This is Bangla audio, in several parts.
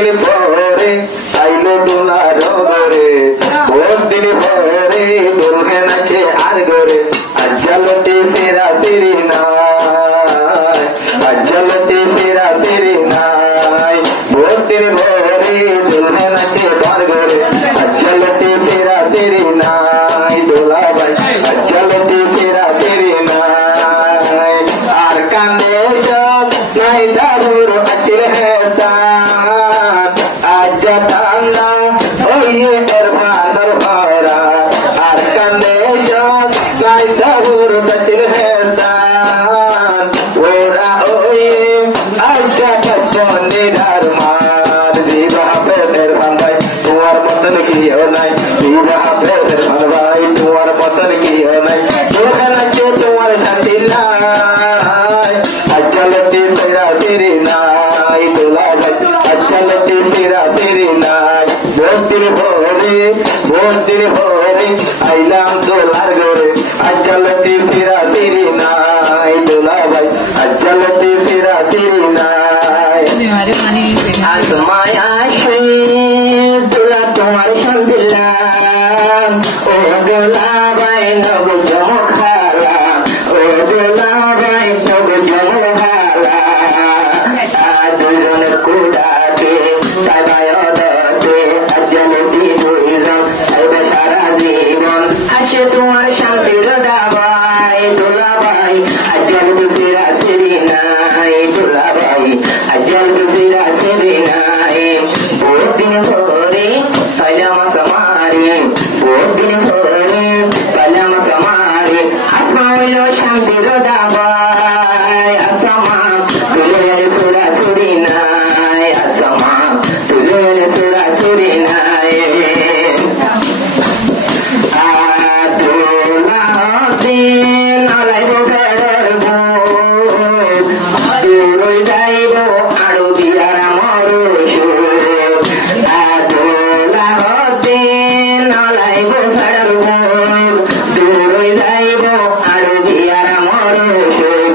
দিন পরে আইলো দোলার ঘরে, বহুত দিন পরে দুলহে নাচে আর ঘরে, আজ্জালতে ফেরা তেরি নাই, আজ্জালতে ফেরা তেরি নাই, বহুত দিন পরে দুলহে নাচে আর ঘরে, আজ্জালতে ফেরা তেরি নাই, দোলা ভাই আজ্জালতে ফেরা তেরি নাই। আর কান্দে সব নাই দারুর আচির হেতান, আজ্জা ঠান্ডা ওই এরফানর ভরা, আর কান্দে সব নাই দারুর আচির হেতান, ওরা ওই আজ্জা বন্ধে ধারমান, দিবা হাফেজের ভান ভাই তোমার মতন কেউ নাই, দিবা হাফেজের ভান ভাই তোমার মতন কেউ নাই, চোখে নাচে তোমার শান্তি নাই, আজ্জালতে ফেরা তেরি নাই, দোলা ভাই আজ্জালতে ফেরা তেরি নাই, বহুত দিন ভরে আইলাম দোলার ঘরে, আজ্জালতে ফেরা তেরি নাই, দোলা ভাই আজ্জালতে ফেরা তেরি নাই। আসমায় আসে দোলা তোমার শান্তিলাম, ও দোলা ভাই নগো জমক খালা, ও দোলা ভাই নগো জমক খালা, দুজনের কুড়াতে তাই বায়দতে আজ্জালতে দুইজন আইবে সারা জীবন, আসে তোমার শান্তির দাবাই, দোলা ভাই আজ্জালতে ফেরা তেরি নাই, দোলা ভাই আজ্জালতে ফেরা তেরি নাই। বহুত দিন ধরে পাইলাম আসমারে, বহুত দিন ধরে পাইলাম আসমারে, আসমা হইল শান্তির দাবাই, আসমা তুলে এলে সুরা সুরি নাই, আসমা তুলে এলে সুরা সুরি নাই। দোলা দিন আলাইব ফেরর বুক, দূরই যাইব আরো বিয়ার আমার সুখ, দোলা দিন আলাইব ফেরর বুক, দূরই যাইব আরো বিয়ার আমার সুখ,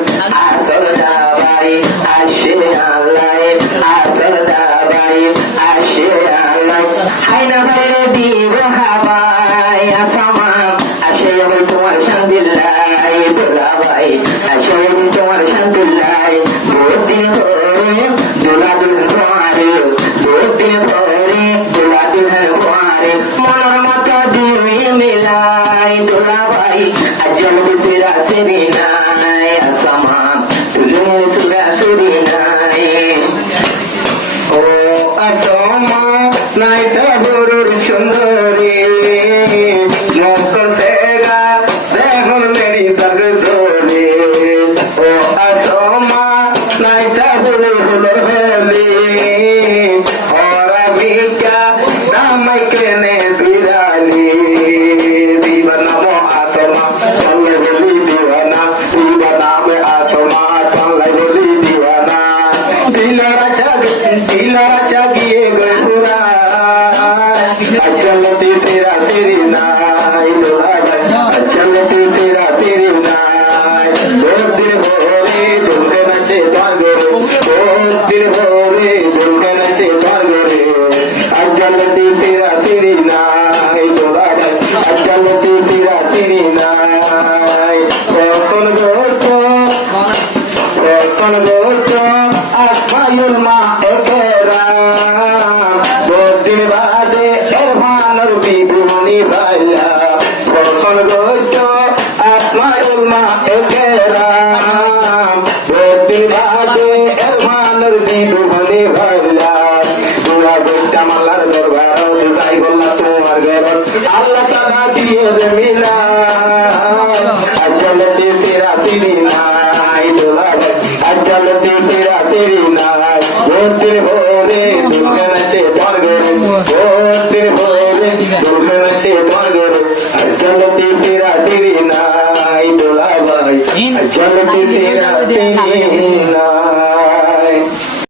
আসল দাবাই আসে আল্লাহ, আসল দাবাই আসে আল্লাহ, হাইনা ভাইরে দিব হাবাই, আসামা আসে ওই তোমার শান্তিল্লাই, দোলা ভাই আসে ওই তোমার শান্তিল্লাই, বহুত দিন ধরে দোলা দুলহন ফোয়ারে, বহুত দিন ধরে দোলা দুলহন ফোয়ারে, মনের মতো দুই মিলাই, দোলা ভাই আজ্জালতে ফেরা তেরি নাই, আসামা তুলে সুরা সুরি নাই। ও আসমা নাই তাবুরুর সুন্দরী, মক্কর সেগা দেখুন মেরি দর জোরে, ও আসমা নাই তাবুরুর হলি, ওরা বিকা দামাই কেনে বিরালি, দিবা নাম আসমা চলে বলি দিওয়ানা, দিবা নামে আসমা চলে বলি দিওয়ানা, দিলারা জাগিয়ে গপুরা, আজ্জালতে ফেরা তেরি নাই, দোলা ভাই আজ্জালতে ফেরা তেরি নাই, বহুত দিন ভরে দুলহে নাচে তোমার ঘরে, বহুত দিন ভরে দুলহে নাচে তোমার ঘরে, আজ্জালতে ফেরা তেরি নাই, দোলা ভাই আজ্জালতে ফেরা তেরি নাই। কখন গোতো আসমায়ুল মা একেরা, বহুত দিন বাদে এরফানর বিবুনি ভাইলা, কখন গোতো আসমায়ুল মা একেরা, বহুত দিন বাদে এরফানর বিবুনি ভাইলা, তোরা গোটা মাল্লার দরবার যাই বললা তোমার ঘর, আল্লাহ তাআলা দিয়ে মিলা, আজ্জালতে ফেরা তেরি নাই, দোলা ভাই আজ্জালতে ফেরা তেরি নাই, বহুত দিন ভরে দুলহে নাচে তোমার ঘরে, বহুত দিন ভরে দুলহে নাচে তোমার ঘরে, আজ্জালতে ফেরা তেরি নাই, দোলা ভাই আজ্জালতে ফেরা তেরি নাই।